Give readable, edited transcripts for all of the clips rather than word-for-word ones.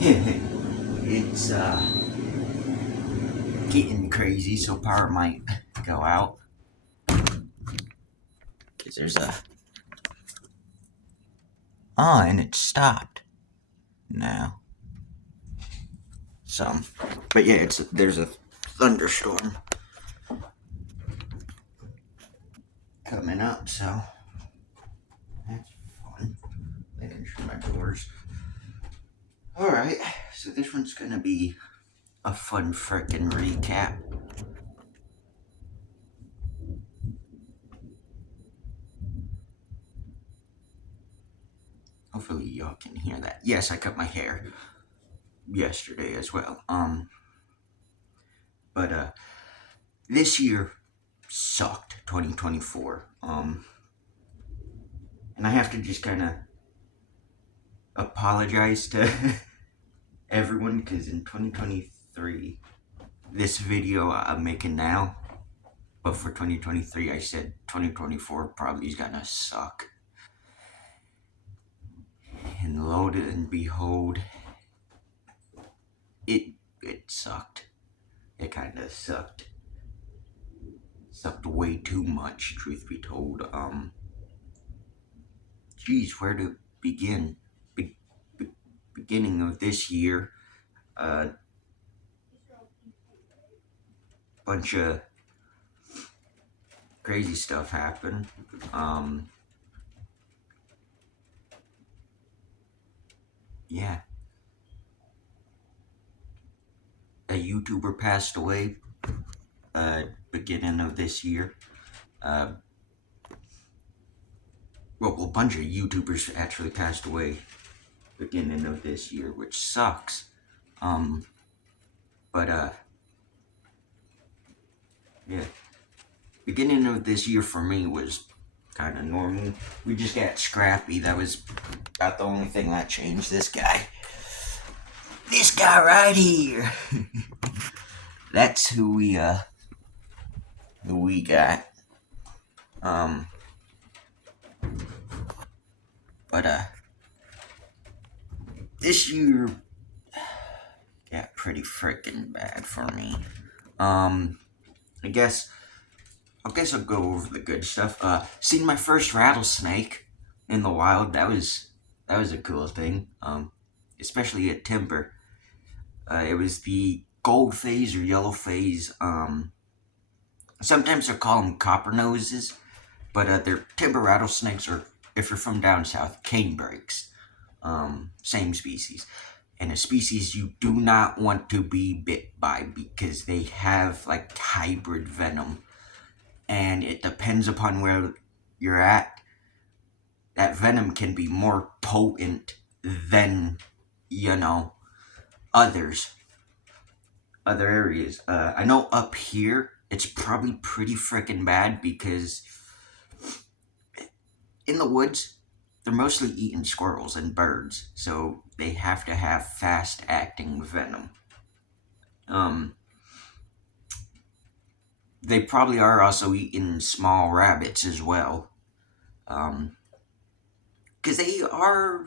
It's getting crazy, so power might go out because there's a and it stopped now. Some, but yeah, there's a thunderstorm coming up, so that's fun. Making sure my doors. All right, so this one's gonna be a fun frickin' recap. Hopefully y'all can hear that. Yes, I cut my hair yesterday as well. But this year sucked, 2024. And I have to just kind of apologize to everyone because in 2023, this video I'm making now, but for 2023, I said 2024 probably is gonna suck. And lo and behold, it sucked. It kind of sucked. Sucked way too much, truth be told. Geez, where to begin? Beginning of this year, a bunch of crazy stuff happened. Yeah, a YouTuber passed away beginning of this year. Uh, well, a bunch of YouTubers actually passed away beginning of this year, which sucks. Um, but yeah, beginning of this year for me was kind of normal. We just got scrappy. That was about the only thing that changed. This guy right here. That's who we got. Um, but this year got pretty freaking bad for me. Um, I guess I'll go over the good stuff. Seen my first rattlesnake in the wild. That was a cool thing. Especially at timber. It was the gold phase or yellow phase. Sometimes they call them copper noses, but they're timber rattlesnakes, or if you're from down south, canebrakes. Same species. And a species you do not want to be bit by because they have like hybrid venom. And it depends upon where you're at. That venom can be more potent than, you know, others, other areas. I know up here it's probably pretty freaking bad because in the woods they're mostly eating squirrels and birds, so they have to have fast acting venom. Um, they probably are also eating small rabbits as well. Because they are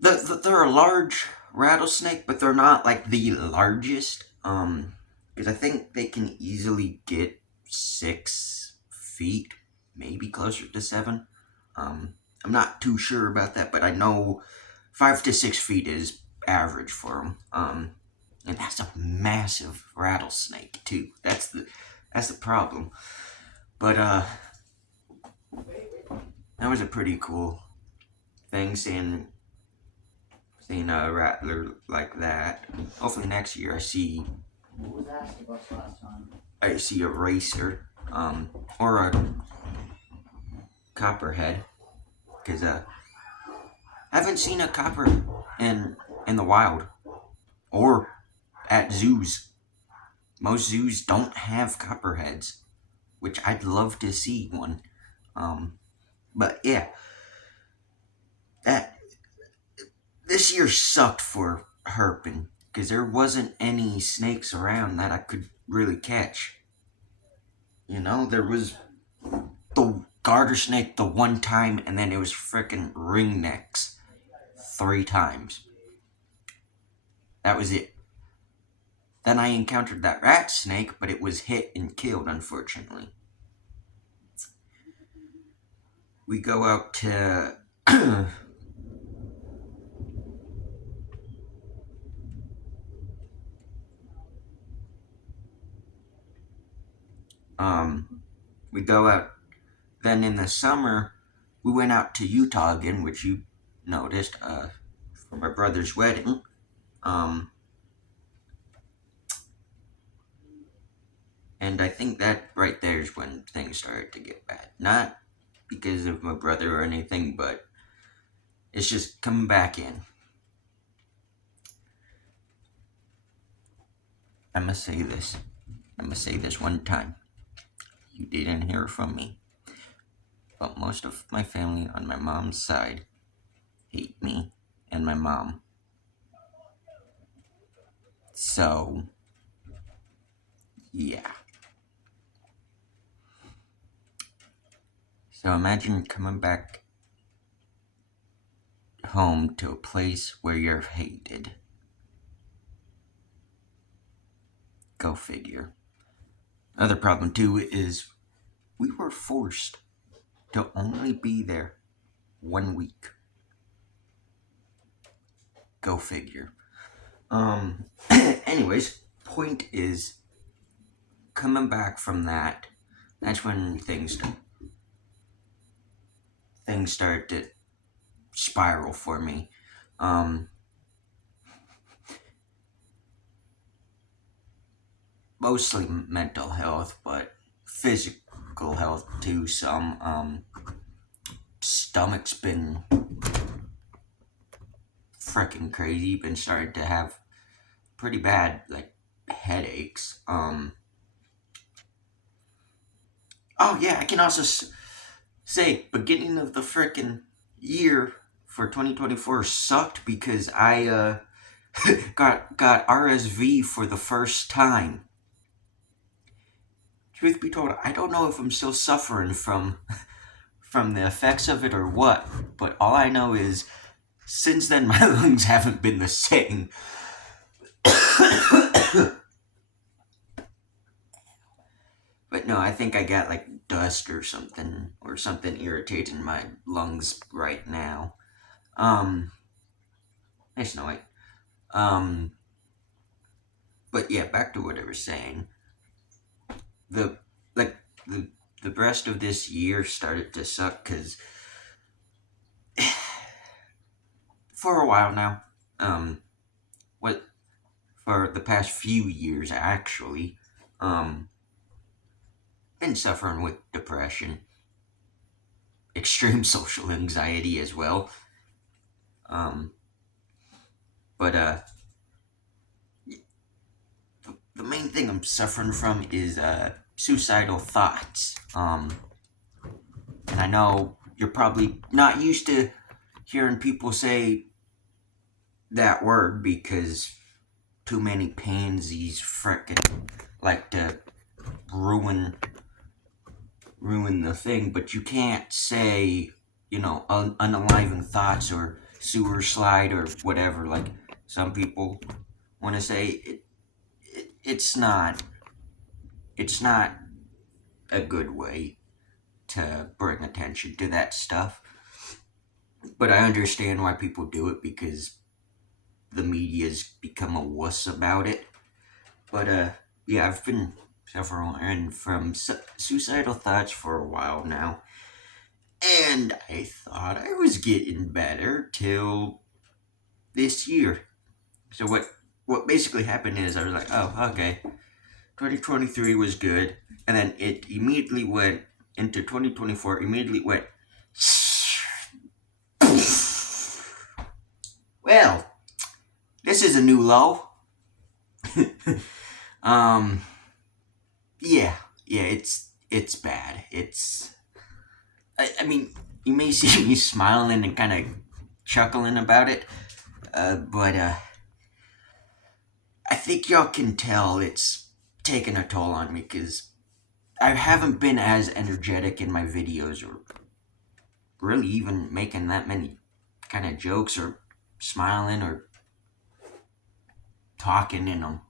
they're a large rattlesnake, but they're not like the largest. Because I think they can easily get 6 feet, maybe closer to 7. I'm not too sure about that, but I know 5 to 6 feet is average for them. And that's a massive rattlesnake too. That's the problem. But that was a pretty cool thing seeing a rattler like that. Hopefully next year I see a racer, or a copperhead, because I haven't seen a copper in the wild or at zoos. Most zoos don't have copperheads, which I'd love to see one. But yeah, that this year sucked for herping because there wasn't any snakes around that I could really catch. There was the garter snake the one time, and then it was frickin' ringnecks 3 times. That was it. Then I encountered that rat snake, but it was hit and killed, unfortunately. We go out to we go out. Then in the summer, we went out to Utah again, which you noticed, for my brother's wedding. And I think that right there is when things started to get bad. Not because of my brother or anything, but it's just coming back in. I must say this. I must say this one time. You didn't hear from me. But most of my family on my mom's side hate me and my mom. So, yeah. So imagine coming back home to a place where you're hated. Go figure. Another problem too is we were forced to only be there 1 week. Go figure. Anyways, point is, coming back from that, that's when things started to spiral for me. Mostly mental health, but physical health too. Some stomach's been freaking crazy. Been starting to have pretty bad headaches. Oh yeah, I can also say beginning of the freaking year for 2024 sucked because I got RSV for the first time. Truth be told, I don't know if I'm still suffering from the effects of it or what, but all I know is since then my lungs haven't been the same. But no, I think I got dust or something irritating my lungs right now. Nice knowing. But yeah, back to what I was saying. The rest of this year started to suck because for a while now, for the past few years actually, been suffering with depression, extreme social anxiety as well. But the main thing I'm suffering from is suicidal thoughts. And I know you're probably not used to hearing people say that word because too many pansies frickin' like to ruin the thing, but you can't say, unaliving thoughts or sewer slide or whatever. Like some people want to say it's not a good way to bring attention to that stuff. But I understand why people do it because the media's become a wuss about it. But yeah, I've been suffering from suicidal thoughts for a while now, and I thought I was getting better till this year. So what basically happened is I was like, oh, okay, 2023 was good, and then it immediately went into 2024. Immediately went. Well, this is a new low. Yeah, it's bad. I mean, you may see me smiling and kind of chuckling about it, but I think y'all can tell it's taking a toll on me because I haven't been as energetic in my videos or really even making that many kind of jokes or smiling or talking in them.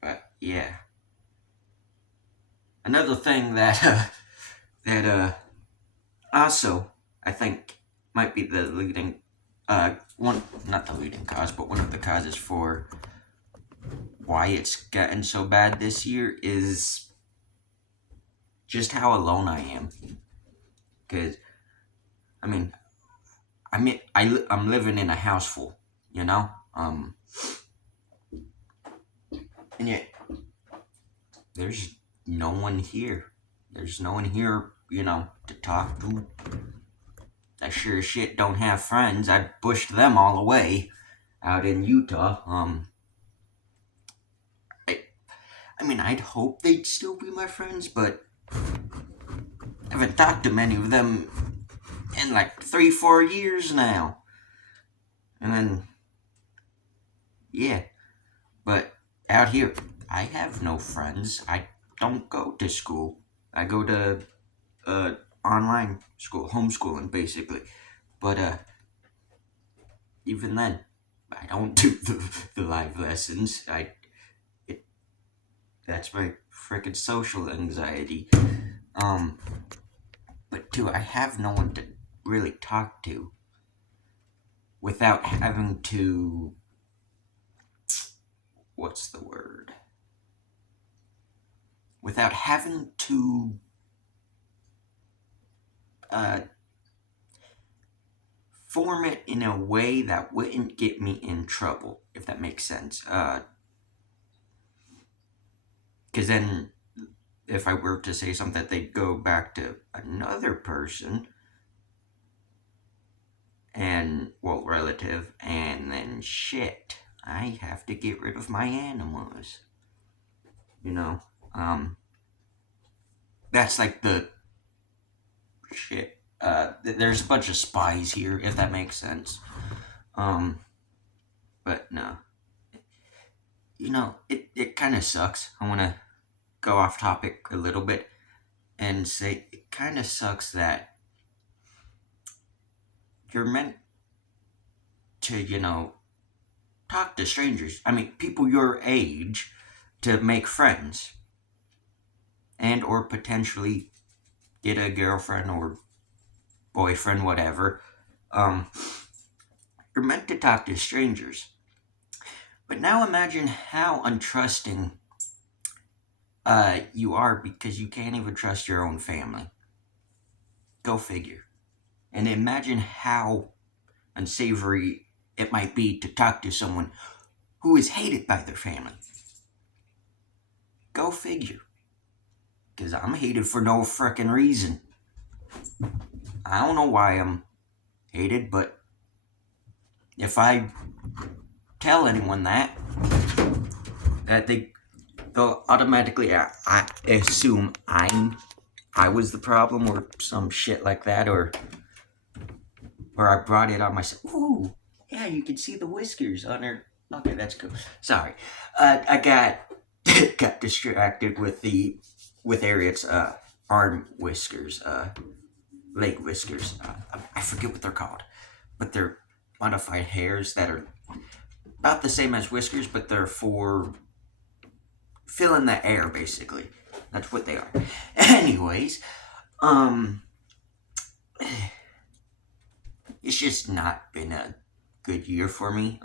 But yeah, another thing that that also I think might be the leading one, not the leading cause, but one of the causes for why it's gotten so bad this year is just how alone I am. Because I mean, I'm living in a house full, you know, and yet there's no one here. There's no one here, to talk to. I sure as shit don't have friends. I pushed them all away out in Utah. I, I mean, I'd hope they'd still be my friends, but I haven't talked to many of them in like 3-4 years now. And then, yeah, but out here, I have no friends. I don't go to school. I go to online school, homeschooling basically. But even then, I don't do the live lessons. That's my freaking social anxiety. But two, I have no one to really talk to without having to, what's the word? Without having to form it in a way that wouldn't get me in trouble, if that makes sense. Because then, if I were to say something, they'd go back to another person, and, well, relative, and then shit, I have to get rid of my animals. You know, that's like the shit. There's a bunch of spies here, if that makes sense. But no. It kind of sucks. I want to go off topic a little bit and say it kind of sucks that you're meant to, talk to strangers. I mean, people your age to make friends and or potentially get a girlfriend or boyfriend, whatever. You're meant to talk to strangers. But now imagine how untrusting you are because you can't even trust your own family. Go figure. And imagine how unsavory it might be to talk to someone who is hated by their family. Go figure. Because I'm hated for no frickin' reason. I don't know why I'm hated, but if I tell anyone that they'll automatically I assume I was the problem or some shit like that, or I brought it on myself. Ooh, yeah, you can see the whiskers on her. Okay, that's cool. Sorry, I got distracted with Harriet's arm whiskers, leg whiskers. I forget what they're called, but they're modified hairs that are about the same as whiskers, but they're for filling the air, basically. That's what they are. Anyways, it's just not been a good year for me.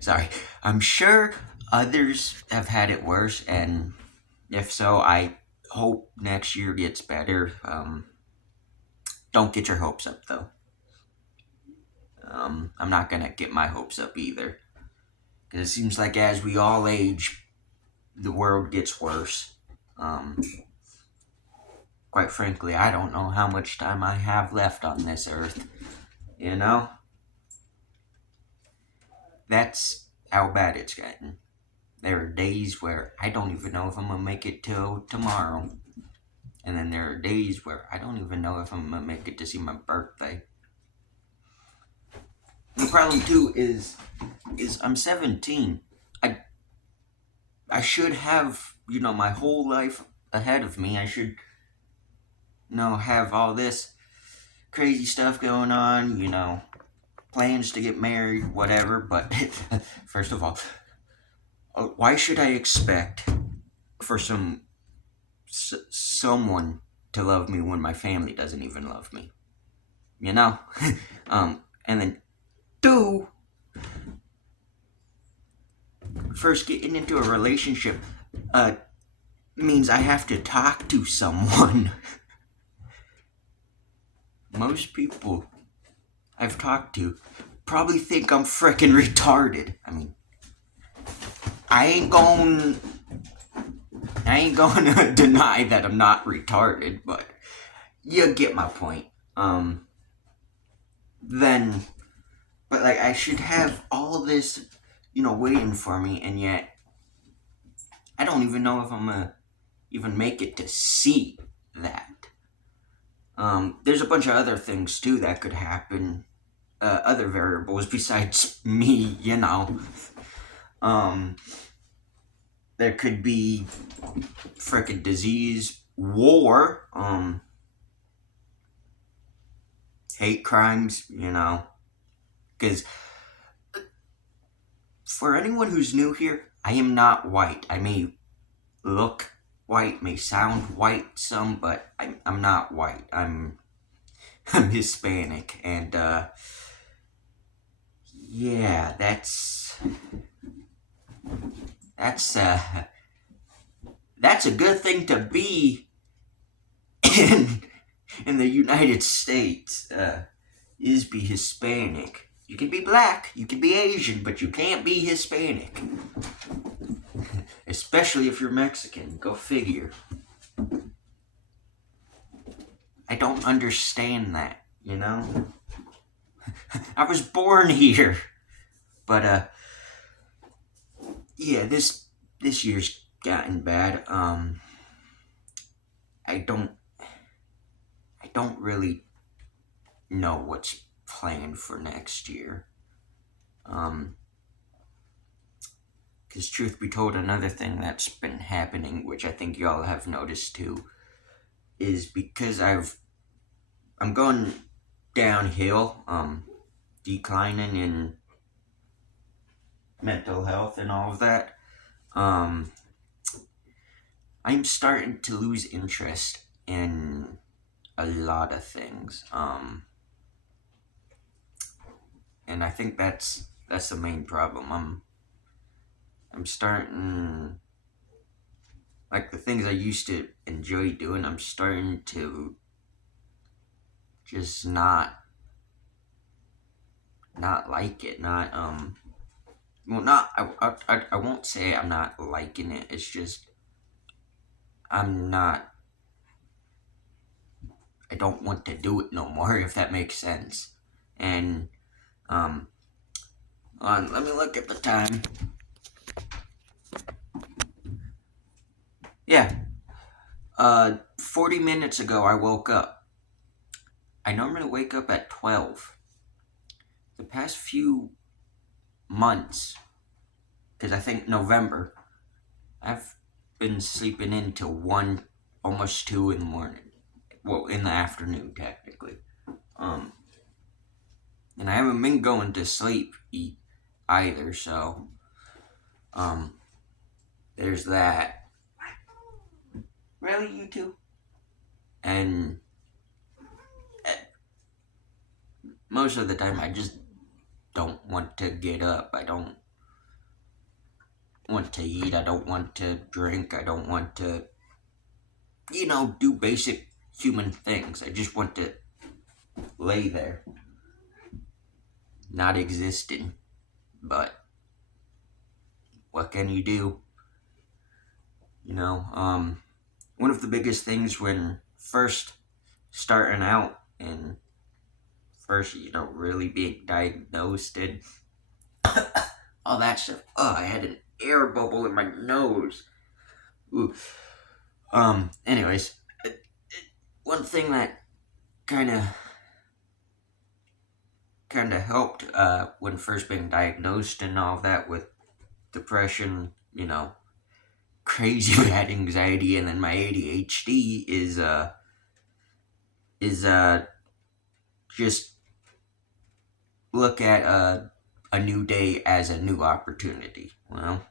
Sorry. I'm sure others have had it worse, and if so, I hope next year gets better. Don't get your hopes up, though. I'm not gonna get my hopes up either. Because it seems like as we all age, the world gets worse. Quite frankly, I don't know how much time I have left on this earth. You know? That's how bad it's getting. There are days where I don't even know if I'm gonna make it till tomorrow. And then there are days where I don't even know if I'm gonna make it to see my birthday. The problem too is I'm 17. I should have, my whole life ahead of me. I should have all this crazy stuff going on, plans to get married, whatever. But first of all, why should I expect for someone to love me when my family doesn't even love me? You know? And then two, first getting into a relationship means I have to talk to someone. Most people I've talked to probably think I'm freaking retarded. I mean, I ain't going to deny that I'm not retarded, but you get my point. Then, but like, I should have all this, waiting for me, and yet I don't even know if I'm gonna even make it to see that. There's a bunch of other things too that could happen, other variables besides me, There could be frickin' disease, war, hate crimes, Because for anyone who's new here, I am not white. I may look white, may sound white some, but I'm not white. I'm Hispanic, and yeah, that's a good thing to be in the United States. Is be Hispanic. You can be black, you can be Asian, but you can't be Hispanic. Especially if you're Mexican. Go figure. I don't understand that, I was born here. But yeah, this year's gotten bad. I don't really know what's planned for next year. Because truth be told, another thing that's been happening, which I think y'all have noticed too, is because I'm going downhill, declining in mental health and all of that. I'm starting to lose interest in a lot of things. And I think that's the main problem. I'm starting, like, the things I used to enjoy doing, I'm starting to just not like it. Not I won't say I'm not liking it. It's just I don't want to do it no more, if that makes sense. And let me look at the time. Yeah. 40 minutes ago I woke up. I normally wake up at 12. The past few months, because I think November, I've been sleeping in till 1, almost 2 in the morning. Well, in the afternoon, technically. And I haven't been going to sleep either, so there's that. Really, you two? And most of the time I just don't want to get up. I don't want to eat. I don't want to drink. I don't want to, do basic human things. I just want to lay there, not existing. But what can you do? One of the biggest things when first starting out and first, really being diagnosed and all that stuff. Oh, I had an air bubble in my nose. Ooh. Anyways, one thing that kind of helped when first being diagnosed and all of that with depression, crazy bad anxiety, and then my ADHD is is just look at a new day as a new opportunity. Well,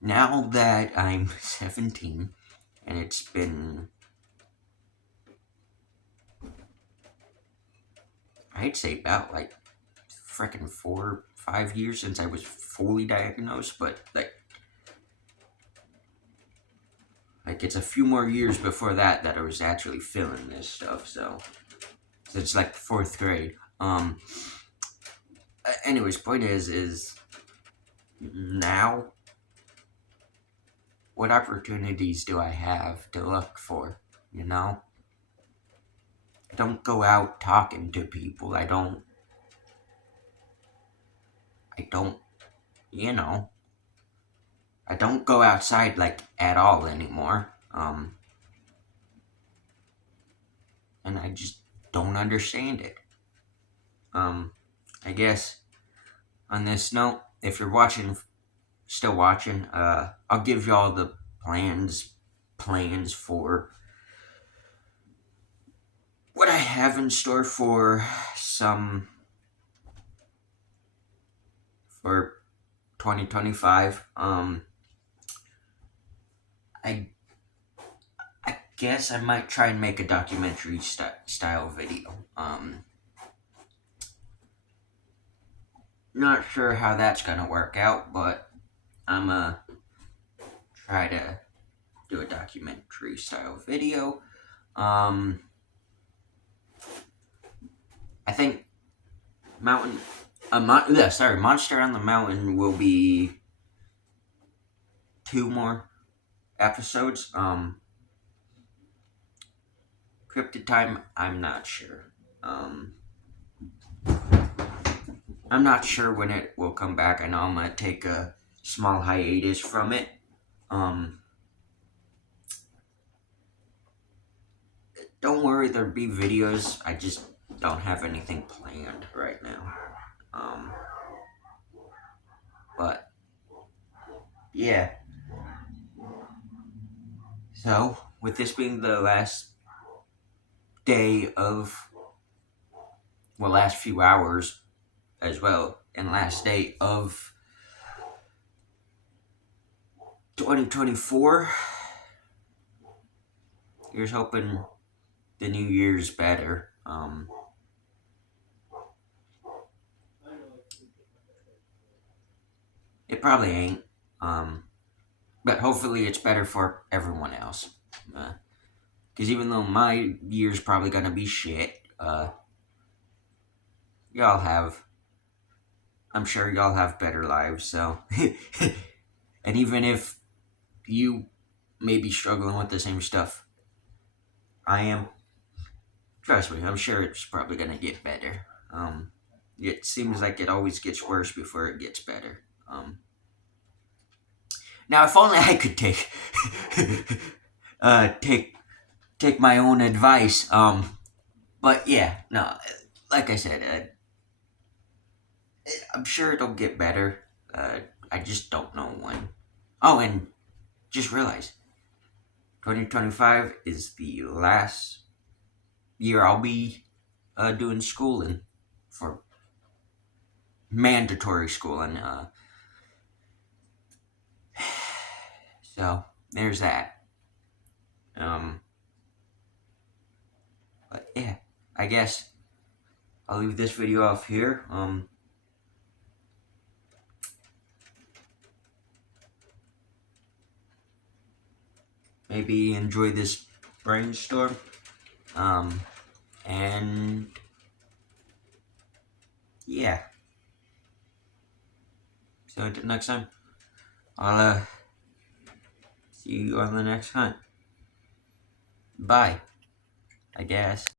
now that I'm 17 and it's been, I'd say about like freaking 4 or 5 years since I was fully diagnosed, but like it's a few more years before that I was actually feeling this stuff. So it's like fourth grade. Anyways, point is now what opportunities do I have to look for? You know, I don't go out talking to people. I don't. You know, I don't go outside like at all anymore. And I just don't understand it. I guess on this note, if you're still watching, I'll give you all the plans for what I have in store for for 2025. I guess I might try and make a documentary style video. Not sure how that's gonna work out, but I'm gonna try to do a documentary style video. I think Monster on the Mountain will be 2 more episodes. Cryptid Time, I'm not sure. I'm not sure when it will come back. I know I'm gonna take a small hiatus from it. Don't worry, there'll be videos. I just don't have anything planned right now. But yeah. So with this being the last day of, well, last few hours as well, and last day of 2024, here's hoping the new year's better. It probably ain't. But hopefully it's better for everyone else. Because even though my year's probably gonna be shit, y'all have, I'm sure y'all have better lives, so. And even if you may be struggling with the same stuff I am, trust me, I'm sure it's probably gonna get better. It seems like it always gets worse before it gets better. Now, if only I could take take my own advice. But yeah, no, like I said, I'm sure it'll get better. I just don't know when. Oh, and just realize 2025 is the last year I'll be doing schooling for mandatory schooling. So there's that. But yeah, I guess I'll leave this video off here. Maybe enjoy this brainstorm. And yeah. So until next time, I'll see you on the next hunt. Bye, I guess.